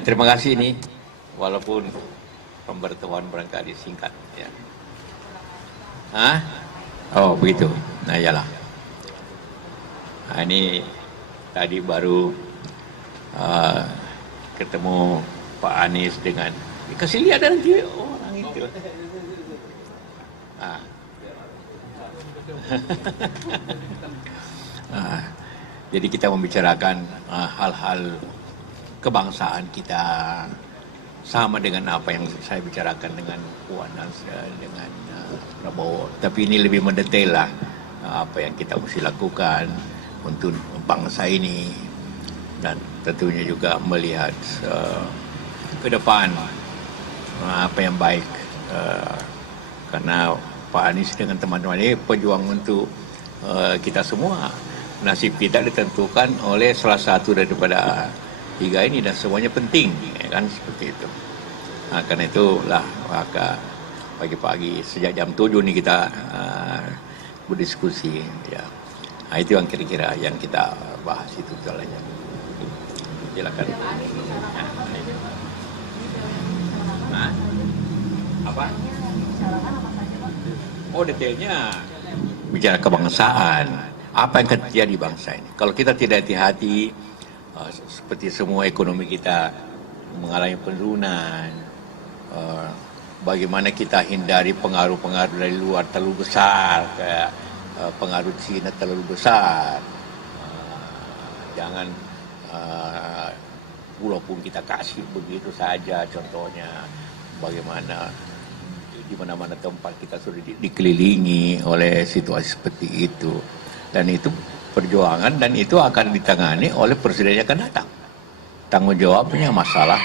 Terima kasih nih, walaupun pemberitahuan barangkali singkat. Ya. Hah? Oh begitu. Nah iyalah. Nah, ini tadi baru ketemu Pak Anies dengan kasih lihat nanti orang itu. Ah. Jadi kita membicarakan hal-hal kebangsaan kita sama dengan apa yang saya bicarakan dengan Puan dengan Prabowo. Tapi ini lebih mendetail lah apa yang kita mesti lakukan untuk bangsa ini dan tentunya juga melihat ke depan apa yang baik karena Pak Anies dengan teman-teman ini pejuang untuk kita semua. Nasib kita ditentukan oleh salah satu daripada tiga ini dan semuanya penting, ya kan seperti itu. Nah, karena itulah maka pagi-pagi sejak jam 7 nih kita berdiskusi. Ya. Nah, itu yang kira-kira yang kita bahas itu soalnya. Silakan. Nah, apa? Oh detailnya bicara kebangsaan. Apa yang akan terjadi bangsa ini? Kalau kita tidak hati-hati, seperti semua ekonomi kita mengalami penurunan, bagaimana kita hindari pengaruh-pengaruh dari luar terlalu besar, kayak pengaruh Cina terlalu besar. Jangan walaupun kita kasih begitu saja, contohnya bagaimana di mana-mana tempat kita sudah dikelilingi oleh situasi seperti itu. Dan itu perjuangan dan itu akan ditangani oleh presiden yang akan datang. Tanggung jawabnya masalah.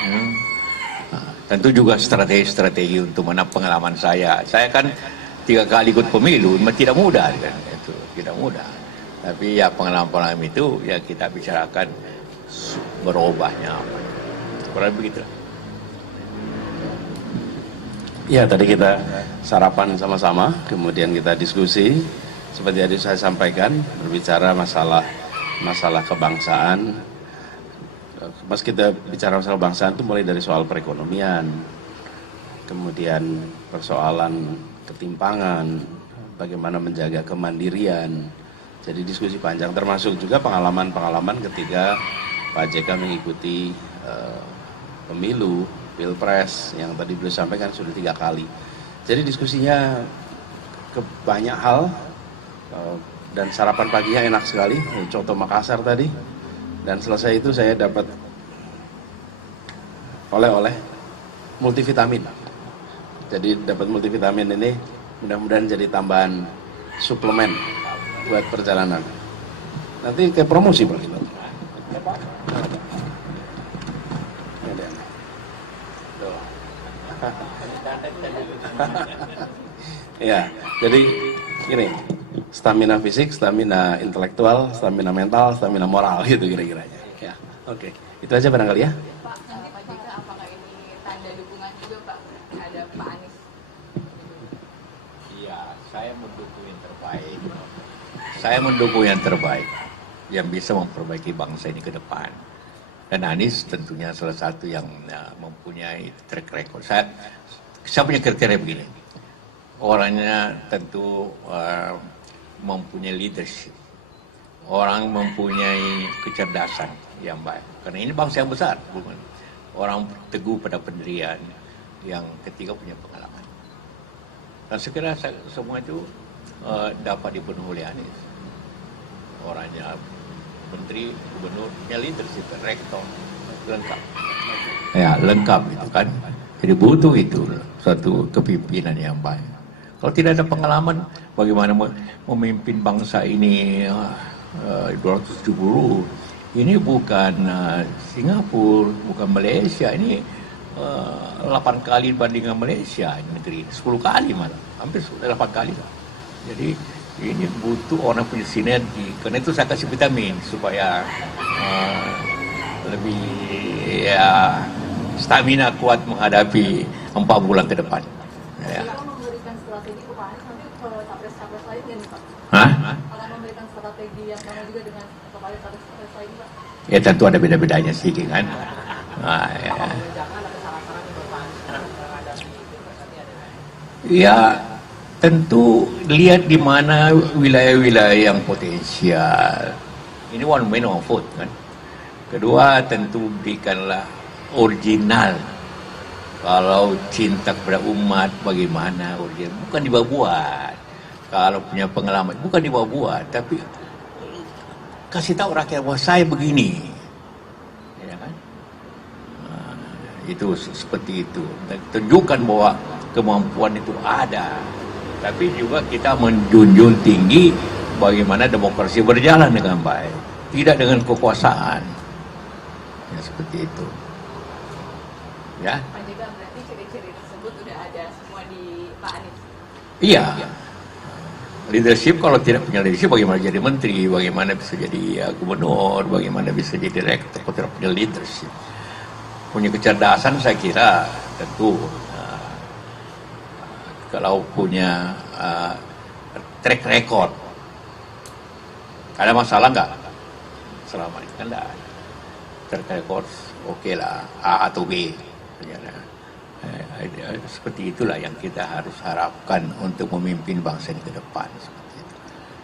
Tentu juga strategi-strategi untuk mana pengalaman saya. Saya kan 3 kali ikut pemilu, tidak mudah kan. Itu tidak mudah. Tapi ya pengalaman-pengalaman itu ya kita bicarakan berubahnya apa. Kurang begitu. Ya tadi kita sarapan sama-sama, kemudian kita diskusi. Seperti tadi saya sampaikan, berbicara masalah kebangsaan. Mas kita bicara masalah kebangsaan itu mulai dari soal perekonomian, kemudian persoalan ketimpangan, bagaimana menjaga kemandirian. Jadi diskusi panjang, termasuk juga pengalaman-pengalaman ketika Pak JK mengikuti pemilu, pilpres, yang tadi beliau sampaikan sudah 3 kali. Jadi diskusinya ke banyak hal. Dan sarapan paginya enak sekali, contoh Makassar tadi. Dan selesai itu saya dapat oleh-oleh multivitamin. Jadi dapat multivitamin ini mudah-mudahan jadi tambahan suplemen buat perjalanan. Nanti kayak promosi Pak kita. Ya, jadi gini. Stamina fisik, stamina intelektual, stamina mental, stamina moral gitu kira-kiranya. Ya, oke. Itu aja barangkali ya. Pak, nanti Pak JK apakah ini tanda dukungan juga Pak ada Pak Anies? Iya, saya mendukung yang terbaik. Saya mendukung yang terbaik yang bisa memperbaiki bangsa ini ke depan. Dan Anies tentunya salah satu yang mempunyai track record. Saya punya kriteria begini. Orangnya tentu mempunyai leadership, orang mempunyai kecerdasan yang baik. Karena ini bangsa yang besar, bukan orang teguh pada pendirian, yang ketiga punya pengalaman. Dan sekiranya semua itu dapat dipenuhi oleh Anies. Orangnya menteri, gubernur, punya leadership, rektor, lengkap. Ya lengkap itu kan. Jadi butuh itu satu kepimpinan yang baik. Kalau tidak ada pengalaman, bagaimana memimpin bangsa ini 270? Ini bukan Singapura, bukan Malaysia. Ini 8 kali bandingan Malaysia negeri ini. 10 kali malah, hampir 8 kali lah. Jadi ini butuh orang punya sinergi. Karena itu saya kasih vitamin supaya lebih ya, stamina kuat menghadapi 4 bulan ke depan. Ya. Hah? Strategi yang sama juga dengan kepala capres lain Pak? Ya tentu ada beda-bedanya sih kan. Ya, tentu lihat di mana wilayah-wilayah yang potensial. Ini one man one vote kan. Kedua, tentu berikanlah original. Kalau cinta kepada umat bagaimana original, bukan dibuat. Kalau punya pengalaman bukan dibuat, tapi kasih tahu rakyat bahwa saya begini. Ya kan? Itu seperti itu. Dan tunjukkan bahwa kemampuan itu ada, tapi juga kita menjunjung tinggi bagaimana demokrasi berjalan dengan baik, tidak dengan kekuasaan. Ya, seperti itu. Ya. Pak JK, berarti ciri-ciri tersebut sudah ada semua di Pak Anies. Iya. Leadership, kalau tidak punya leadership, bagaimana jadi menteri, bagaimana bisa jadi gubernur, bagaimana bisa jadi direktur, kalau tidak punya leadership. Punya kecerdasan, saya kira tentu. Kalau punya track record, ada masalah nggak? Selama ini kan ada. Track record, oke lah, A atau B. Seperti itulah yang kita harus harapkan untuk memimpin bangsa ini ke depan. Seperti itu.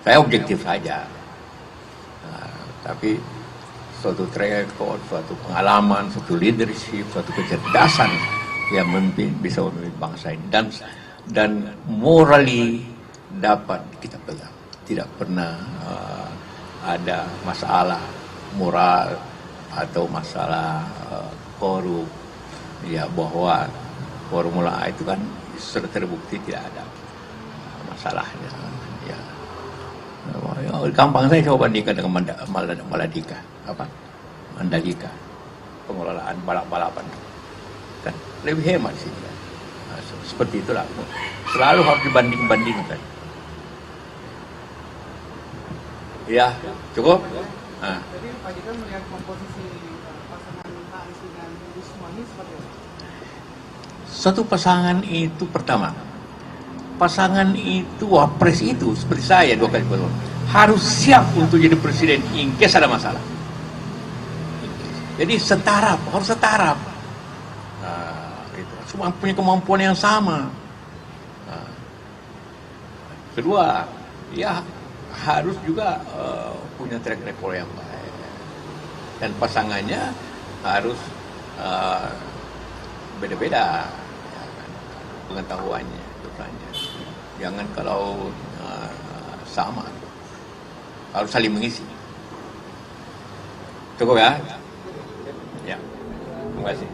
Saya objektif saja, tapi suatu track record, suatu pengalaman, suatu leadership, suatu kecerdasan yang bisa memimpin bangsa ini, dan morally dapat kita pegang. Tidak pernah ada masalah moral atau masalah korup, ya, bahwa Formula A itu kan sudah terbukti tidak ada masalahnya. Ya. Gampang saya coba bandingkan dengan Mandalika, pengelolaan balap-balapan kan lebih hemat sih. Seperti itulah, selalu harus dibanding-bandingkan. Ya, cukup. Jadi Pak JK melihat komposisi pasangan Anies dengan Risma ini seperti apa? Satu pasangan itu pertama, pasangan itu wapres itu seperti saya 2 kali pemilu harus siap untuk jadi presiden in case ada masalah. Jadi harus setaraf. Semua punya kemampuan yang sama. Kedua, ya harus juga punya track record yang baik, dan pasangannya harus beda-beda ya kan, pengetahuannya, jangan kalau sama, harus saling mengisi. Cukup ya? Ya, terima kasih.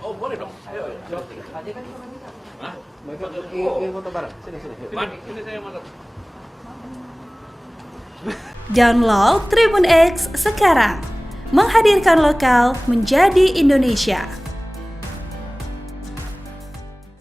Oh, boleh dong. Ayo. Hah? Foto bareng. Sini. Ini saya masuk. Download Tribun X sekarang. Menghadirkan lokal menjadi Indonesia.